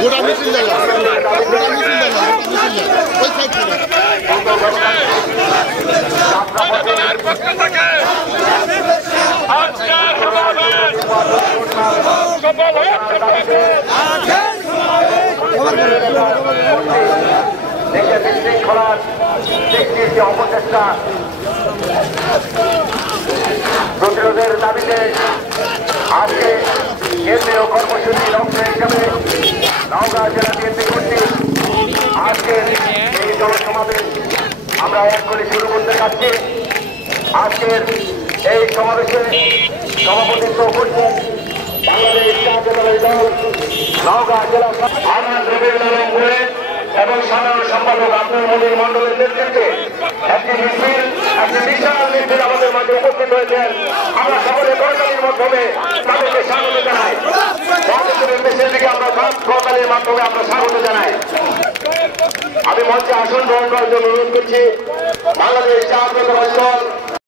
গোটা মিছিল জানা গোটা মিছিল জানা ওই সাইড থেকে দেশের বিশৃঙ্খলার সৃষ্টির যে অপচেষ্টা প্রতিরোধের দাবিতে আজকে কেন্দ্রীয় কর্মসূচির অংশ হিসাবে নওগাঁ জেলা বিএনপি কর্তৃক আজকের এই জনসমাবেশ আমরা এক করে শুরু করতে যাচ্ছি। আজকের এই সমাবেশে সভাপতিত্ব করছেন বাংলাদেশ জাতীয়তাবাদী দল নওগাঁ জেলা আহমদ রবিউল আলম গোয়েল এবং সাধারণ সম্পাদক আব্দুল মনির মন্ডলের নেতৃত্বে একটি মিছিল একটি বিশাল মিছিল আমাদের মাঝে উপস্থিত হয়েছেন। আমরা সকলে করতালির মাধ্যমে তাদেরকে স্বাগত জানাই। মিছিলটিকে আমরা করতালির মাধ্যমে আমরা স্বাগত জানাই। আমি মঞ্চে আসন গ্রহণ করার জন্য অনুরোধ করছি বাংলাদেশ জাতীয়তাবাদী দল